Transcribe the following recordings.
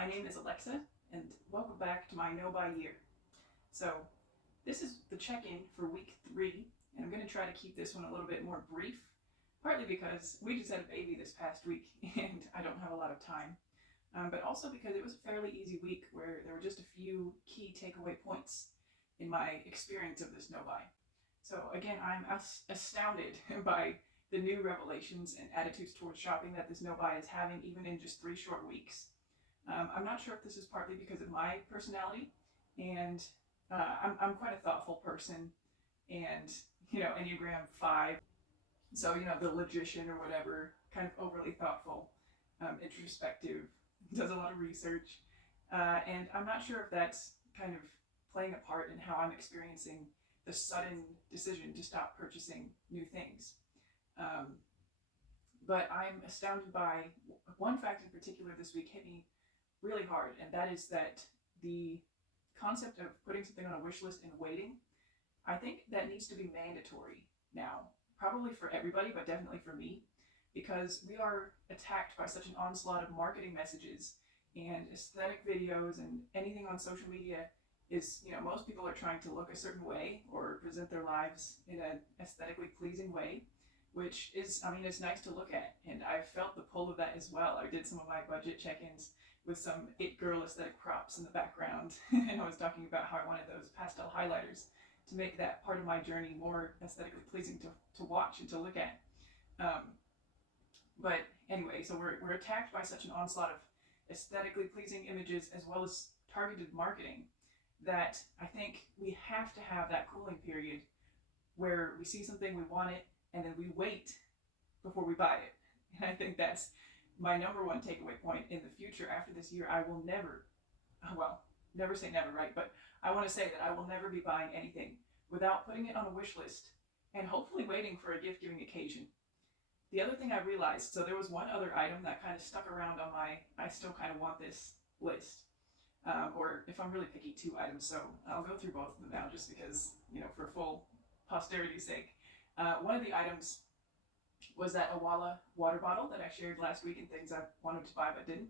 My name is Alexa, and welcome back to my No Buy Year. So, this is the check-in for week 3, and I'm going to try to keep this one a little bit more brief, partly because we just had a baby this past week, and I don't have a lot of time, but also because it was a fairly easy week where there were just a few key takeaway points in my experience of this No Buy. So, again, I'm astounded by the new revelations and attitudes towards shopping that this No Buy is having, even in just 3 short weeks. I'm not sure if this is partly because of my personality, and I'm quite a thoughtful person, and Enneagram 5, so the logician or whatever, kind of overly thoughtful, introspective, does a lot of research, and I'm not sure if that's kind of playing a part in how I'm experiencing the sudden decision to stop purchasing new things. But I'm astounded by one fact in particular this week hit me really hard, and that is that the concept of putting something on a wish list and waiting, I think that needs to be mandatory now, probably for everybody, but definitely for me, because we are attacked by such an onslaught of marketing messages and aesthetic videos, and anything on social media is, most people are trying to look a certain way or present their lives in an aesthetically pleasing way, which is, it's nice to look at, and I've felt the pull of that as well. I did some of my budget check-ins with some it girl aesthetic props in the background, and I was talking about how I wanted those pastel highlighters to make that part of my journey more aesthetically pleasing to watch and to look at. But anyway, so we're attacked by such an onslaught of aesthetically pleasing images as well as targeted marketing that I think we have to have that cooling period where we see something, we want it, and then we wait before we buy it. And I think that's my number one takeaway point in the future. After this year, I will never say never, right? But I want to say that I will never be buying anything without putting it on a wish list and hopefully waiting for a gift giving occasion. The other thing I realized, so there was one other item that kind of stuck around on my I still kind of want this list. Or if I'm really picky, 2 items. So I'll go through both of them now just because, for full posterity's sake. One of the items was that Awala water bottle that I shared last week and things I wanted to buy but didn't.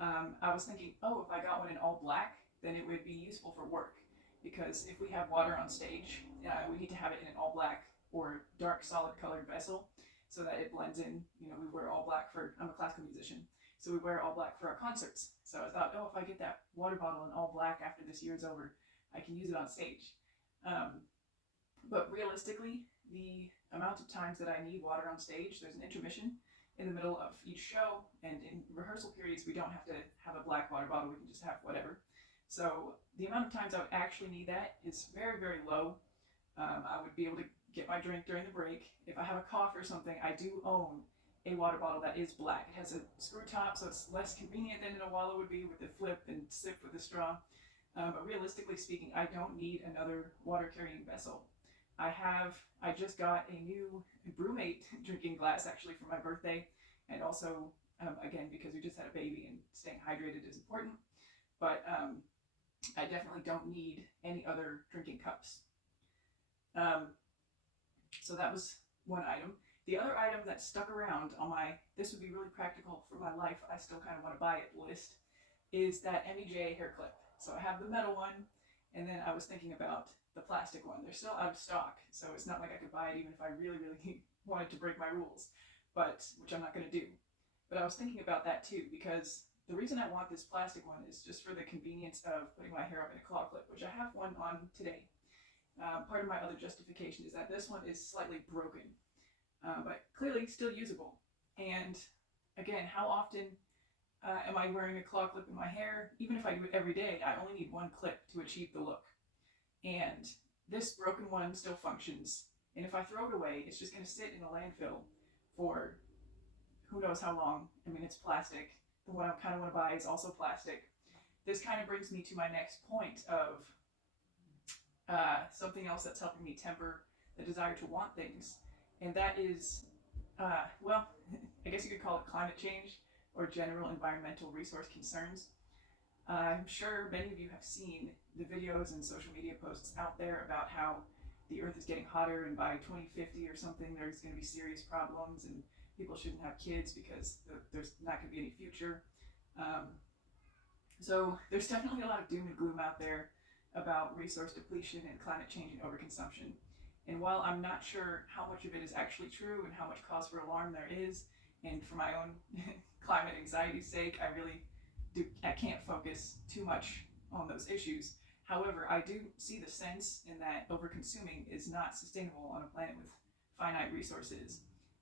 I was thinking, if I got one in all black, then it would be useful for work, because if we have water on stage, we need to have it in an all black or dark solid colored vessel so that it blends in. We wear all black I'm a classical musician, so we wear all black for our concerts. So I thought, if I get that water bottle in all black after this year's over, I can use it on stage. But realistically, the amount of times that I need water on stage, there's an intermission in the middle of each show, and in rehearsal periods, we don't have to have a black water bottle, we can just have whatever. So the amount of times I would actually need that is very, very low. I would be able to get my drink during the break. If I have a cough or something, I do own a water bottle that is black. It has a screw top, so it's less convenient than an Awala would be with the flip and sip with a straw. But realistically speaking, I don't need another water carrying vessel. I just got a new BrewMate drinking glass actually for my birthday, and also, again, because we just had a baby and staying hydrated is important, but I definitely don't need any other drinking cups. So that was one item. The other item that stuck around on my, this would be really practical for my life, I still kind of want to buy it list, is that MEJ hair clip. So I have the metal one, and then I was thinking about the plastic one. They're still out of stock, so it's not like I could buy it even if I really, really wanted to break my rules, which I'm not going to do. But I was thinking about that too, because the reason I want this plastic one is just for the convenience of putting my hair up in a claw clip, which I have one on today. Part of my other justification is that this one is slightly broken, but clearly still usable. And again, how often am I wearing a claw clip in my hair? Even if I do it every day, I only need one clip to achieve the look. And this broken one still functions. And if I throw it away, it's just going to sit in a landfill for who knows how long. It's plastic. The one I kind of want to buy is also plastic. This kind of brings me to my next point of something else that's helping me temper the desire to want things. And that is, I guess you could call it climate change or general environmental resource concerns. I'm sure many of you have seen the videos and social media posts out there about how the earth is getting hotter, and by 2050 or something, there's going to be serious problems, and people shouldn't have kids because there's not going to be any future. So there's definitely a lot of doom and gloom out there about resource depletion and climate change and overconsumption. And while I'm not sure how much of it is actually true and how much cause for alarm there is, and for my own climate anxiety's sake, I can't focus too much on those issues. However, I do see the sense in that overconsuming is not sustainable on a planet with finite resources.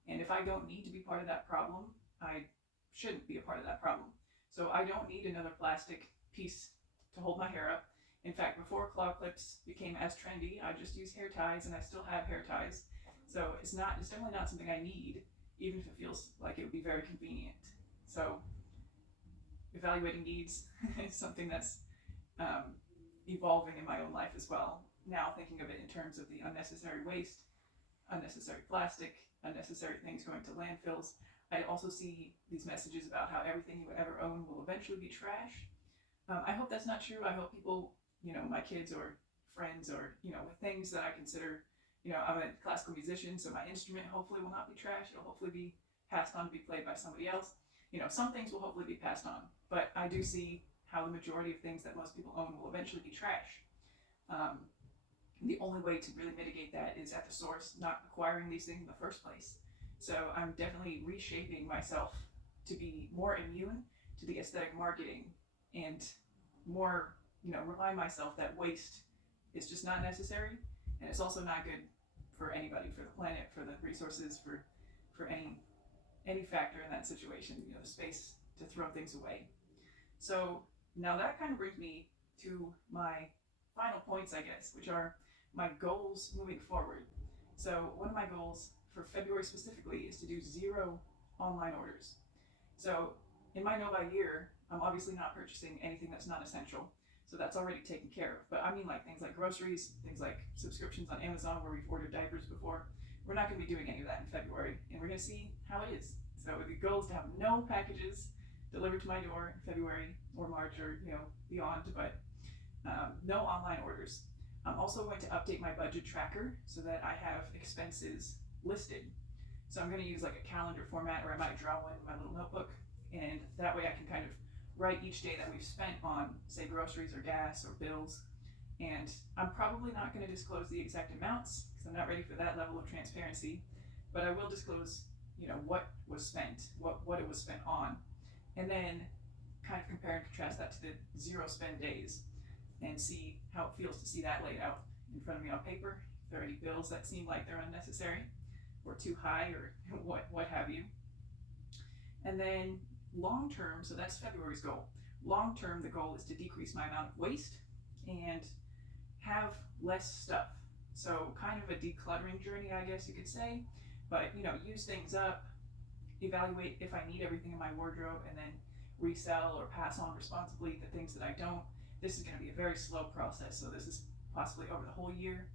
And if I don't need to be part of that problem, I shouldn't be a part of that problem. So I don't need another plastic piece to hold my hair up. In fact, before claw clips became as trendy, I just used hair ties, and I still have hair ties. So it's definitely not something I need, even if it feels like it would be very convenient. So evaluating needs is something that's evolving in my own life as well. Now thinking of it in terms of the unnecessary waste, unnecessary plastic, unnecessary things going to landfills. I also see these messages about how everything you would ever own will eventually be trash. I hope that's not true. I hope people, my kids or friends or, with things that I consider, I'm a classical musician, so my instrument hopefully will not be trash. It'll hopefully be passed on to be played by somebody else. Some things will hopefully be passed on, but I do see how the majority of things that most people own will eventually be trash. The only way to really mitigate that is at the source, not acquiring these things in the first place. So I'm definitely reshaping myself to be more immune to the aesthetic marketing and more, remind myself that waste is just not necessary, and it's also not good for anybody, for the planet, for the resources, for any factor in that situation, the space to throw things away. So now that kind of brings me to my final points, I guess, which are my goals moving forward. So one of my goals for February specifically is to do 0 online orders. So in my no buy year, I'm obviously not purchasing anything that's not essential. So that's already taken care of. But I mean like things like groceries, things like subscriptions on Amazon where we've ordered diapers before. We're not going to be doing any of that in February, and we're going to see how it is. So the goal is to have no packages delivered to my door in February or March or beyond, but no online orders. I'm also going to update my budget tracker so that I have expenses listed. So I'm going to use like a calendar format, or I might draw one in my little notebook, and that way I can kind of write each day that we've spent on, say, groceries or gas or bills. And I'm probably not going to disclose the exact amounts because I'm not ready for that level of transparency, but I will disclose, what was spent, what it was spent on, and then kind of compare and contrast that to the 0 spend days and see how it feels to see that laid out in front of me on paper. If there are any bills that seem like they're unnecessary or too high or what have you. And then long term, so that's February's goal. Long term, the goal is to decrease my amount of waste and have less stuff. So kind of a decluttering journey, I guess you could say, but use things up, evaluate if I need everything in my wardrobe, and then resell or pass on responsibly the things that I don't. This is going to be a very slow process, so this is possibly over the whole year.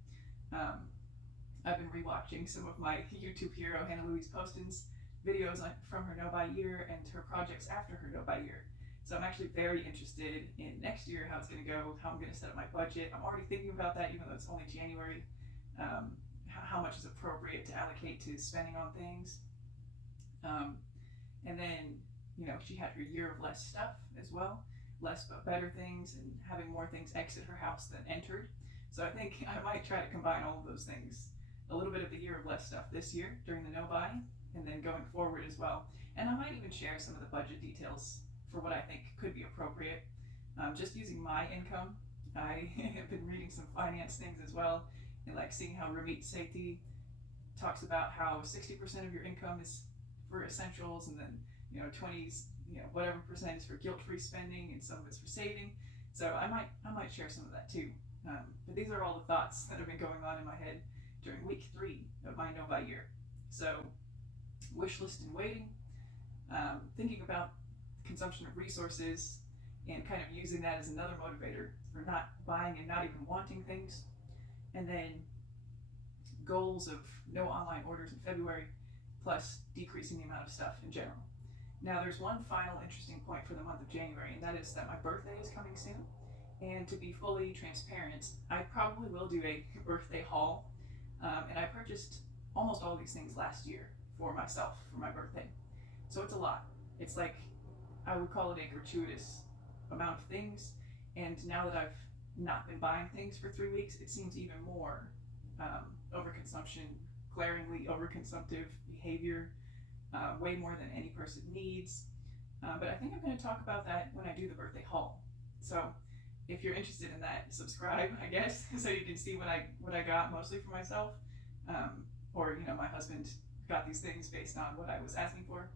I've been rewatching some of my YouTube hero Hannah Louise Poston's videos from her no-buy year and her projects after her no-buy year. So I'm actually very interested in next year, how it's going to go, how I'm going to set up my budget. I'm already thinking about that, even though it's only January. How much is appropriate to allocate to spending on things. And then, she had her year of less stuff as well, less but better things, and having more things exit her house than entered. So I think I might try to combine all of those things. A little bit of the year of less stuff this year during the no-buy, and then going forward as well. And I might even share some of the budget details for what I think could be appropriate. Just using my income, I have been reading some finance things as well, and like seeing how Ramit Sethi talks about how 60% of your income is for essentials, and then 20s, whatever percent is for guilt-free spending, and some of it's for saving. So I might share some of that too. But these are all the thoughts that have been going on in my head during week 3 of my no-buy year. So wishlist and waiting, thinking about consumption of resources and kind of using that as another motivator for not buying and not even wanting things, and then goals of no online orders in February, plus decreasing the amount of stuff in general. Now there's one final interesting point for the month of January, and that is that my birthday is coming soon. And to be fully transparent, I probably will do a birthday haul. And I purchased almost all these things last year for myself for my birthday. So it's a lot. It's like, I would call it a gratuitous amount of things. And now that I've not been buying things for 3 weeks, it seems even more overconsumption, glaringly overconsumptive behavior, way more than any person needs. But I think I'm going to talk about that when I do the birthday haul. So if you're interested in that, subscribe, I guess, so you can see what I got mostly for myself, or my husband got these things based on what I was asking for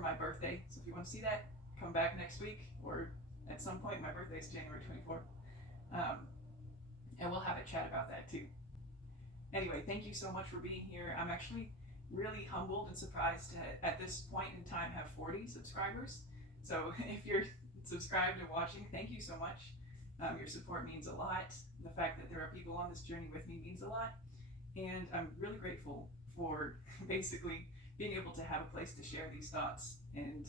my birthday. So if you want to see that, come back next week or at some point. My birthday is January 24th, and we'll have a chat about that too. Anyway, thank you so much for being here. I'm actually really humbled and surprised to, at this point in time, have 40 subscribers. So if you're subscribed and watching, thank you so much. Your support means a lot. The fact that there are people on this journey with me means a lot. And I'm really grateful for basically being able to have a place to share these thoughts and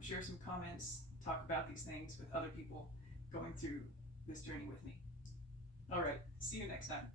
share some comments, talk about these things with other people going through this journey with me. All right, see you next time.